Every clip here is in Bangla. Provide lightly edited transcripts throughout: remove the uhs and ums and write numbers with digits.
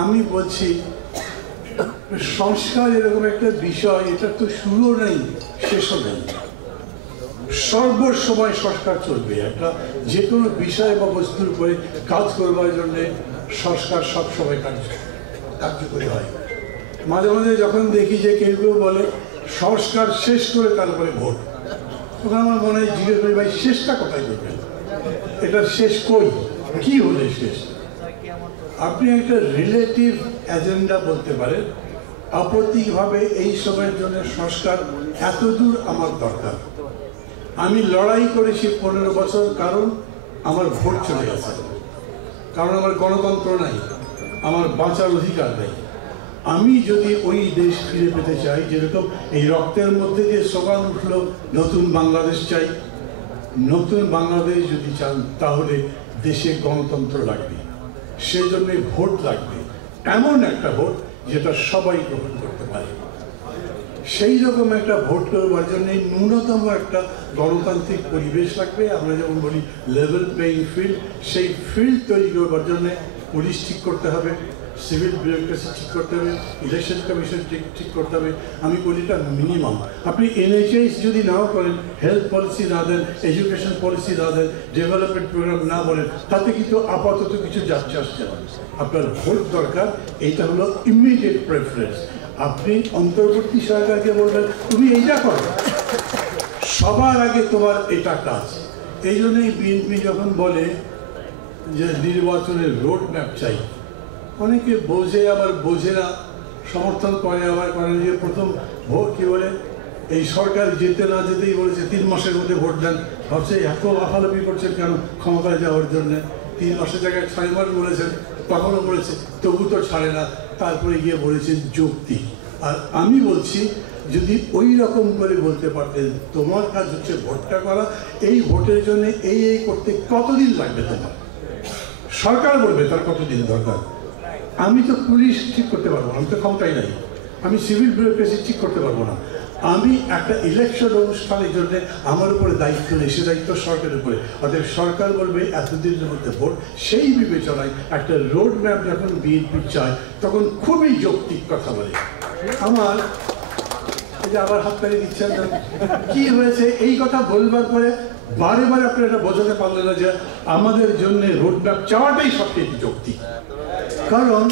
আমি বলছি সংস্কার এরকম একটা বিষয়, এটা তো শুরু নেই শেষও নেই, সর্বসময় সংস্কার চলবে। একটা যে কোনো বিষয় বা বস্তুর উপরে কাজ করবার জন্য সংস্কার সবসময় কার্যকরী হয়। মাঝে মাঝে যখন দেখি যে কেউ কেউ বলে সংস্কার শেষ করে তারপরে ভোট, তখন আমার মনে হয় জিজ্ঞেস করি, ভাই শেষটা কোথায় করবেন? এটা শেষ কই, কি হলে শেষ? আপনি একটা রিলেটিভ এজেন্ডা বলতে পারেন, আপত্তিকভাবে এই সময়ের জন্য সংস্কার এতদূর আমার দরকার। আমি লড়াই করেছি 15 বছর, কারণ আমার ভোট চলে গেছে, কারণ আমার গণতন্ত্র নাই, আমার বাঁচার অধিকার নেই। আমি যদি ওই দেশ ফিরে পেতে চাই, যেরকম এই রক্তের মধ্যে যে স্লোগান উঠল নতুন বাংলাদেশ চাই, নতুন বাংলাদেশ যদি চান তাহলে দেশে গণতন্ত্র লাগবে, সেজন্য ভোট লাগবে, এমন একটা ভোট যেটা সবাই গ্রহণ করতে পারে। সেই রকম একটা ভোট করবার জন্য ন্যূনতম একটা গণতান্ত্রিক পরিবেশ লাগবে। আমরা যেমন বলি লেভেল প্লেইং ফিল্ড, সেই ফিল্ড তৈরি করবার জন্য পুলিশ ঠিক করতে হবে, সিভিল বিউরোক্রেসি ঠিক করতে হবে, ইলেকশন কমিশন ঠিক করতে হবে। আমি বলি এটা মিনিমাম। আপনি NHS যদি নাও করেন, হেলথ পলিসি না দেন, এডুকেশন পলিসি না দেন, ডেভেলপমেন্ট প্রোগ্রাম না বলেন, তাতে কিন্তু আপাতত কিছু যাচ্ছে আসছে না। আপনার ভোট দরকার, এইটা হলো ইমিডিয়েট প্রেফারেন্স। আপনি অন্তর্বর্তী সরকারকে বলবেন তুমি এইটা করো, সবার আগে তোমার এটা কাজ। এই জন্যই বিএনপি যখন বলে যে নির্বাচনের রোড ম্যাপ চাই, অনেকে বোঝে আবার বোঝে না, সমর্থন করে আবার করেন যে প্রথম ভোট কি বলে এই সরকার যেতে না যেতেই বলেছে 3 মাসের মধ্যে ভোট দেন। ভাবছে এত লাফালাফি করছেন কেন ক্ষমতায় যাওয়ার জন্য? 3 মাসের জায়গায় 6 মাস বলেছেন, কখনো বলেছে, তবু তো ছাড়ে না। তারপরে গিয়ে বলেছেন যৌক্তিক। আর আমি বলছি যদি ওই রকম করে বলতে পারতেন তোমার কাজ হচ্ছে ভোটটা করা, এই ভোটের জন্য এই করতে কতদিন লাগবে তোমার, সরকার বলবে তার কতদিন দরকার। আমি তো পুলিশ ঠিক করতে পারবো না, আমি তো ক্ষমতাই নাই। আমি সিভিল বিউরোক্রেসি ঠিক করতে পারবো না। আমি একটা ইলেকশন অনুষ্ঠানের জন্য আমার উপরে দায়িত্ব নেই, সে দায়িত্ব সরকারের উপরে। অর্থাৎ সরকার বলবে এতদিনের মধ্যে ভোট, সেই বিবেচনায় একটা রোড ম্যাপ যখন বিএনপি চায় তখন খুবই যৌক্তিক কথা বলে। আমার যে আবার হাততালি দিচ্ছেন কি হয়েছে এই কথা বলবার পরে বারে বারে আপনি এটা বোঝাতে পারলেন না যে আমাদের জন্য রোড ম্যাপ চাওয়াটাই সবচেয়ে যৌক্তিক। কারণ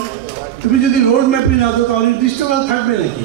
তুমি যদি রোড ম্যাপই না দাও তাহলে নির্দিষ্টকাল থাকবে নাকি?